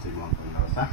sa mga panglawas, ha?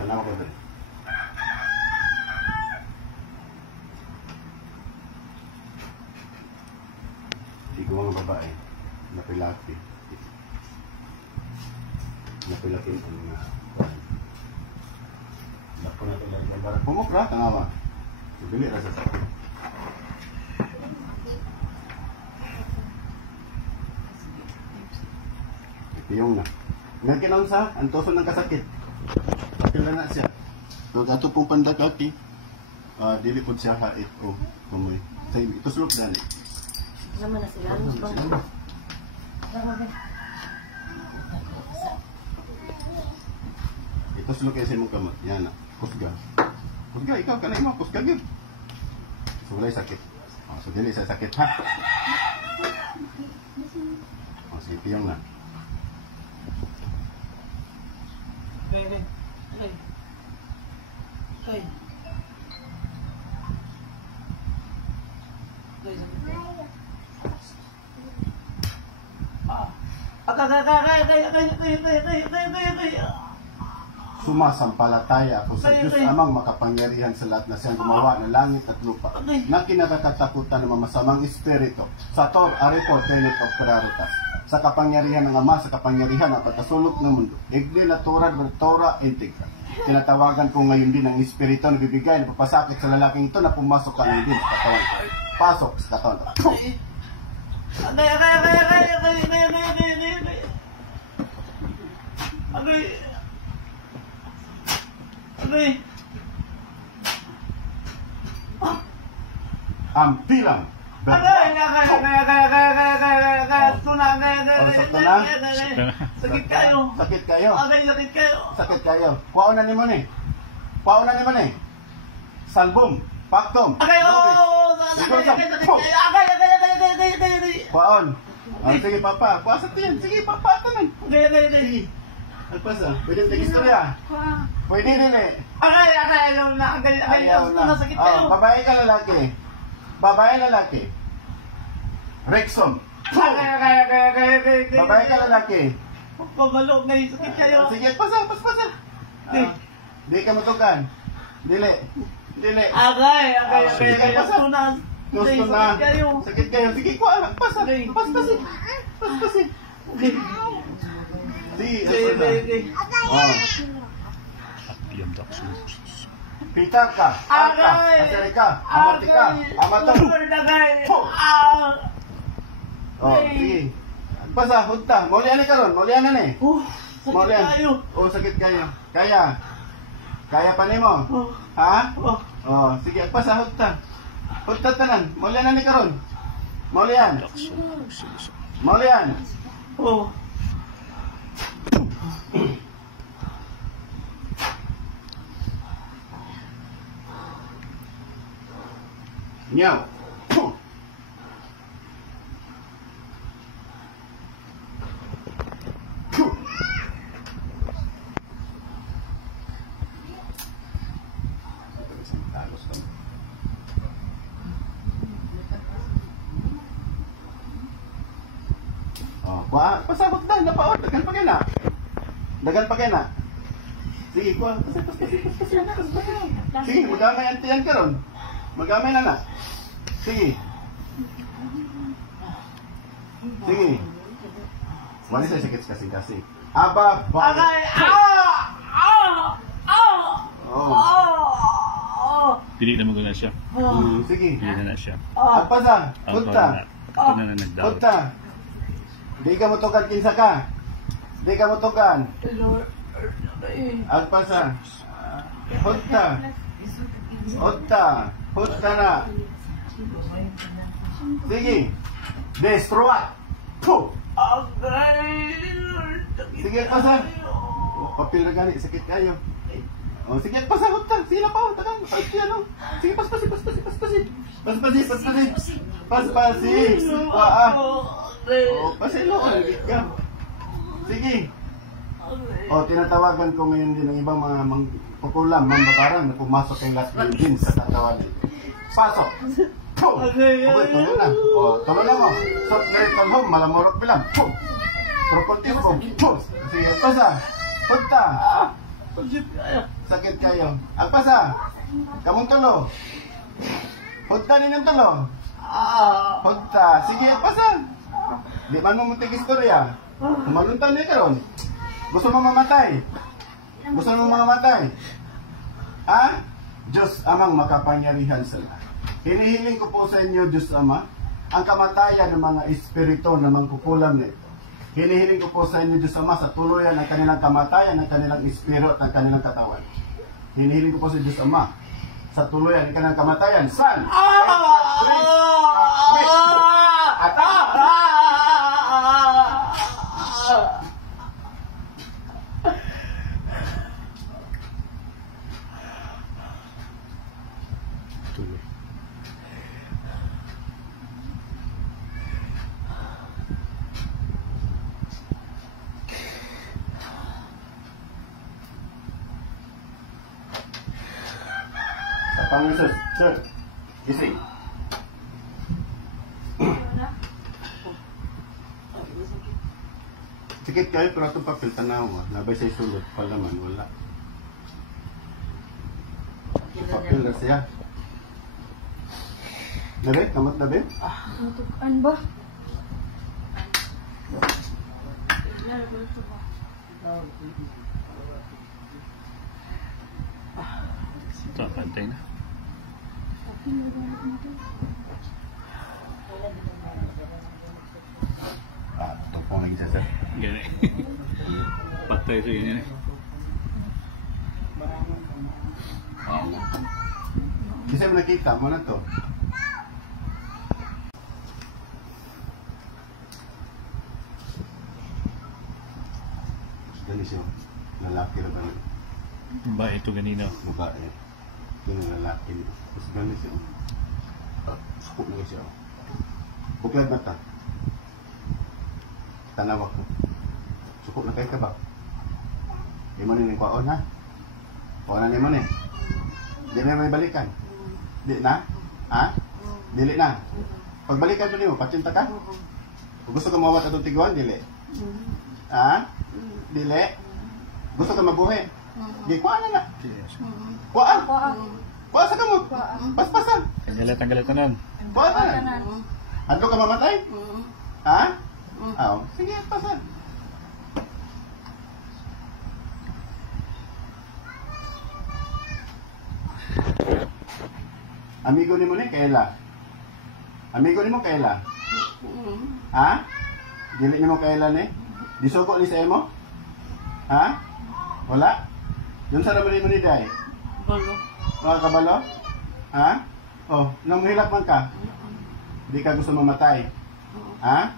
Salamat ko din. Ikaw mga babae, napilaki. Napilakin ang mga napo na ito na pumukra, tangawa. Bili rasa sakit. Ipiyong na. Ngayon kinangsa, ang toso ng kasakit. Kailan na siya. So, ato pong pandagaki, dili po siya hait o kumoy. Ito sulok na ni. Naman na sila. Ito sulok kayo sa imong kamot. Yan na. Kusga. Kusga, ikaw ka na imong kusga yun. So, wala'y sakit. So, dili sa sakit, ha? Sige, piyong na. Okay. Sumasampalataya ako sa Diyos Amang makapangyarihan sa lahat na siyang gumawa ng langit at lupa na kinakatakutan ng masamang espiritu sa Tor Arepo Tenet of Perarutas sa kapangyarihan ng Ama sa kapangyarihan at pagkasulok ng mundo igli na Torah Bertora Integra. Tinatawagan ko ngayon din ang espiritu na bibigay na papasakit sa lalaking ito na pumasok ka ngayon din sa katawan. Pasok sa katawan. Ang bilang. Sakit kayo. Sakit kayo. Sakit kayo. Sakit kayo. Kuwaon na ni mo ni. Kuwaon na ni mo ni. Salbum. Paktom. Kuwaon. Sige papa. Kuwasat yan. Sige papa. Tanan. Sige. Alpasa. Pwede yung istorya. Pwede din eh. Ayaw na. Ayaw na. Sakit kayo. Babae ka lalaki. Babae lalaki. Rexon. Babae ka lalaki. Pabalog na yung sakit kayo. Sige, pasa. Di ka matukan. Dili. Agay. Gusto na. Sakit kayo. Sige, kuha. Pasa. Paspasi. Sige. Pitar ka. Asari ka. Amati ka. Amato. Sige. Pasa, hunta. Maulian ka ron. Maulian na ni. Sakit kayo. Sakit kayo. Kaya pa ni mo? Ha? Sige. Pasa, hunta. Hunta tanan. Maulian na ni ka ron. Maulian. Nyaw. Pasabot na, napaot. Dagan pa kayo na. Sige, kuha. Sige, magamay antiyan ka ron. Magamay na. Sige. Wala sa'yo sakit kasi. Aba, Agay. Pili na magana siya. Sige. Pili na siya. Agpasa. Punta. Ako na nagdawat. Punta. Di ka motokan kinsa ka. Di ka motokan. Agpasa. Punta. Punta na. Sige. Destroy. Sige, agpasa. Papil na gani. Sakit kayo. Sige, agpasa. Punta. Sige na pa. Tagang. Sige, paspasi. Pasilo. Sige. Tinatawagan ko ngayon din ng ibang mga pukulam, mambabarang na pumasok kay Las Vegas sa katawan. Pasok! Pum! Okay, tuloy na. O, tuloy na mo. So, miracle home, malamurot bilang. Pum! Properties mo. Pum! Sige, pasa. Punta. Sakit kayo. Agpasa. Kamong tulo. Punta din ang tulo. Punta. Sige, pasa. Di man mo muntik istorya. Maluntan niya karon. Gusto mo mamatay? Gusto mo mamatay? Ha? Diyos amang makapangyarihan sa lahat. Hinihiling ko po sa inyo, Diyos Ama, ang kamatayan ng mga espiritu na mangkukulam nito. Hinihiling ko po sa inyo, Diyos Ama, sa tuluyan ng kanilang kamatayan, ng kanilang espiritu at ng kanilang katawan. Hinihiling ko po sa Diyos Ama, sa tuluyan ng kanilang kamatayan. San? Tuloy. Panginoon, sir. Gising. Sikit kayo, pero itong papel, tanaw mo. Nabay sa isulot, palaman, wala. Papel na siya. Nabe, kamot na be? Matukan ba? Ito, pantay na. Ito po ang isa, sir. Gani. Patay sa ganyan. Kasi mo nakita mo na to. Gani siya. Lalaki na ba? Ba, ito ganina. Babae. Ito yung lalaki nito. Tapos gani siya. Sukot na siya. Buklad mata. Tanaw ako. Sukot na kayo ka ba? Di mo na yung kwaon ha? Kwaon na mo na eh. Di na may balikan. Di na? Ha? Dili na. Pagbalikan mo patsinta ka? Kung gusto ka mawat atong tiguan, dili. Ha? Dili. Gusto ka mabuhi? Di, kuha na na. Kuha. Kuha sa kamo. Paspasan. Tanggalat na nun. Kuha na. Ando ka mamatay? Ha? Oo. Sige, pasan. Amigo ni mo ni kaila? Amigo ni mo kaila? Ha? Dili ni mo kaila ni? Disuko ni sa imo? Ha? Wala? Yung sa naman ni Day? Balo. Mga kabalo? Ha? Oh, nang hilak man ka? Hindi ka gusto mamatay? Ha?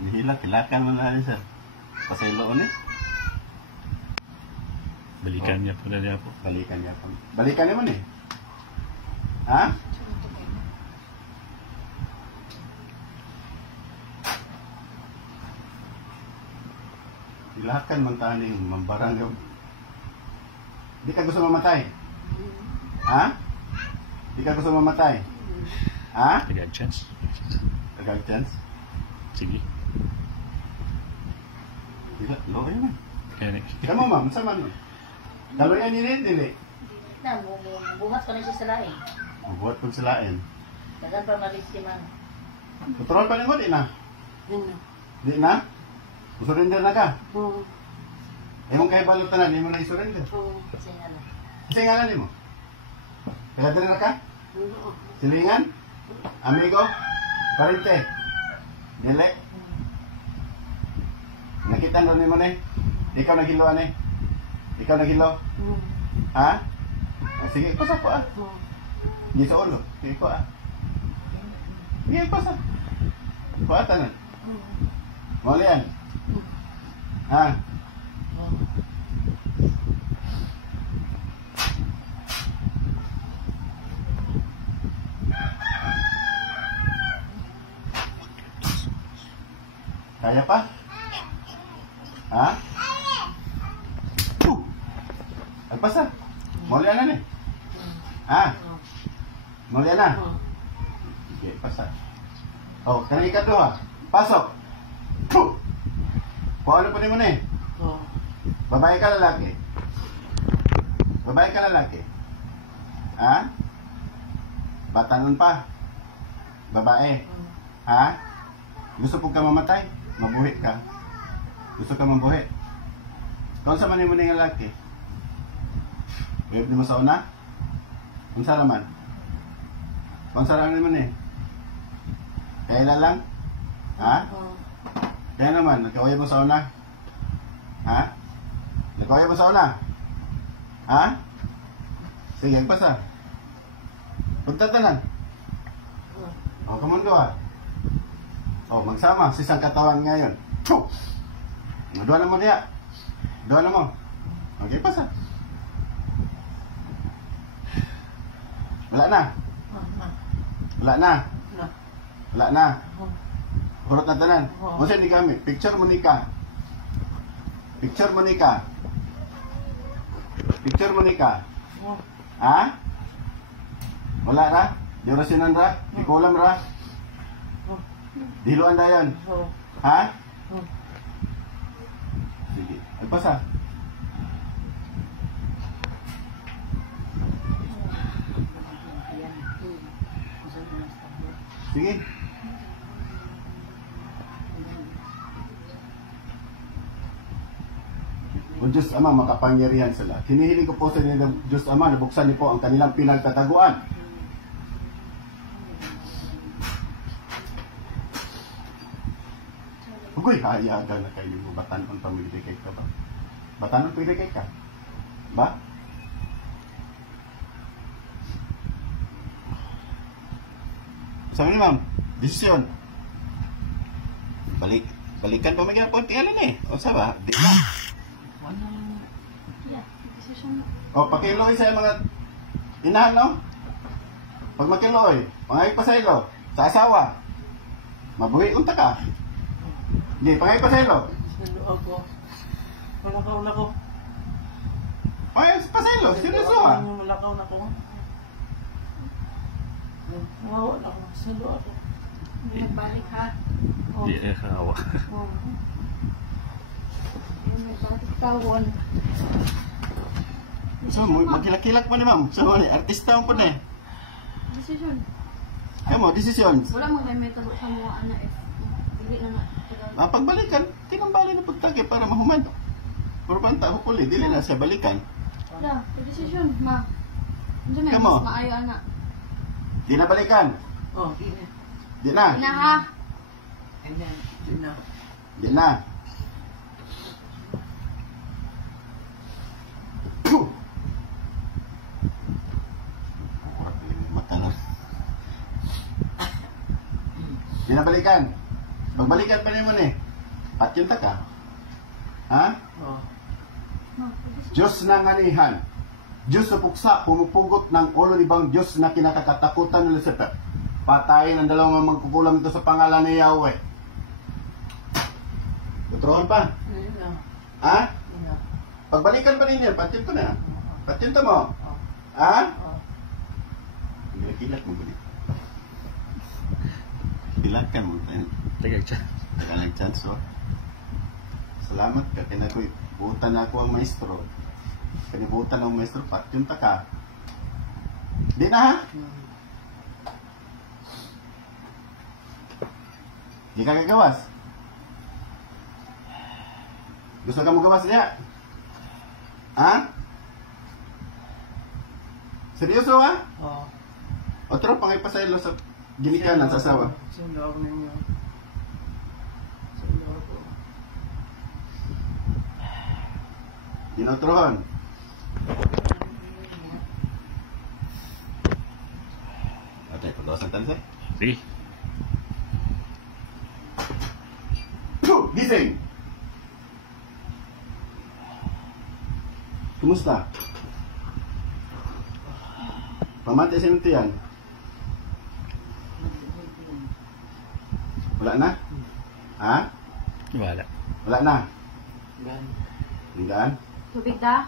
Nihilak, hilakan mo na rin, sir. Pasaylo ni? Balikan niya po na niya po. Balikan niya po. Balikan niya mo ni? Ha? Ilahakan man taning mambarang gaw. Di ka gusto mamatay? Ha? Di ka gusto mamatay? Ha? Tagad chance. Tagal chance? Sige. Dila, lo kayo man. Gani. Kamu ma'am, sa man? Daluyan ni dili. Na, buhat ko na siya sa lain. Buhat kong silain. Dagan pa malis si man. Kontrol pa mo, di na? Ano? Di na? Surrender na ka? Oo. Imong kay balutanan, di mo na i-surrender. Oo. Kasi nga na. Kasi nga na mo. Kaya na ka? Oo. Silingan? Amigo? Parente? Dili? Nakita na mo na eh? Ikaw naghilo eh? Ikaw naghilo? Ha? Ah, sige, pasa po ah. Hindi sa ulo. Sige po ah. Sige, pasa. Paatan na. Muli yan. Ha? Kaya pa? Ha? Agpasa. Muli yan eh. Ha? Muli na. Oh. Sige, pasok. Oh, kanang ikaduha. Pasok. Puh! Kung ano pa rin mo na eh? Oh. Babae ka lalaki? Babae ka lalaki? Ha? Batanon pa? Babae? Ha? Gusto po ka mamatay? Mabuhi ka? Gusto ka mabuhi? Kung sa manin mo na yung lalaki? Wait mo sa una? Kung sa raman? Kung sa raman naman eh? Kailan lang? Ha? Oh. Kaya naman, nagkawaya mo sa una? Ha? Nagkawaya mo sa una? Ha? Sige, agpasa. Pagtatanan. O, come on, go ah. O, magsama sa isang katawan ngayon. Puh! Dua na mo diya. Dua na mo. Okay, pasa. Wala na. Wala na. Wala na. Hurot na tanan. Kung saan di kami? Picture mo ni ka. Picture mo ni ka. Picture mo ni ka. Ha? Wala ra? Di orasyonan ra? Di kulam ra? Diluan na yan. Ha? Sige. Agpasa. Sige. O Diyos Ama, makapangyarihan sa lahat. Hinihiling ko po sa inyo ng Diyos Ama, nabuksan niyo po ang kanilang pinagtataguan. Ugoy, hayagan na kayo mo. Batanon pamilirikay ka ba? Batanon pamilirikay ka? Ba? Sabi ni ma'am, desisyon. Balikan pa magiging po, tingnan na eh. O saba, di na. Yeah, decision. O, pakiloy sa mga inahan, no? Pag makiloy, pangayag pa sa ilo, sa asawa, mabuhi unta ka. Hindi, pangayag pa sa ilo. Ako. Malakaw na ko. Pangayag pa sa ilo, seryoso ha. Malakaw na ko. Wow, ako. Salo ako. Balik ha. Di hawa. Balik tawon. So, magkilak-kilak pa ni ma'am. So, artista mo po na eh. Decision. Kamu, desisyon. Wala mo may metalo sa mga anak eh. Hindi na na. Pagbalikan, tinambali na pagtagi para mahumad. Pero banta, hukuli, dili na siya balikan. Yeah, decision ma. Diyan may Kamo? mas maayo anak. Di na balikan. Oh, di na. Di na. Ina ha. Ayan, di na. Di na. Puh! Mata na. Di na balikan. Pagbalikan pa naman eh. At yun ka. Ha? Oh. Diyos ng anihan. Diyos sa puksa, pumupugot ng ulo ni Bang Diyos na kinakatakutan ng Lucifer. Patayin ang dalawang magkukulam ito sa pangalan ni Yahweh. Tuturuan pa. Di na. Ha? Di na. Pagbalikan pa rin yan, patin to na. Patin to mo. Ha? Oh. Kilat mo ba dito? Kilat ka mo. Tagay siya. Tagal chance, oh. Salamat ka. Kinabutan ako ang maestro. Kanibutan ang maestro. Patin ta ka. Di na ha? Di ka gagawas. Gusto ka mo gawas niya? Ha? Seryoso ha? Oh. Otro pangay pasaylo sa ginikanan sa asawa. Sino ako ninyo? Sino ako? Dinotrohon. Okay, pagkawas ng tanse. Sige. Gising! Kumusta? Pamati sa minti yan? Wala na? Ha? Wala. Wala na? Gan. Hinggaan? Tubig da.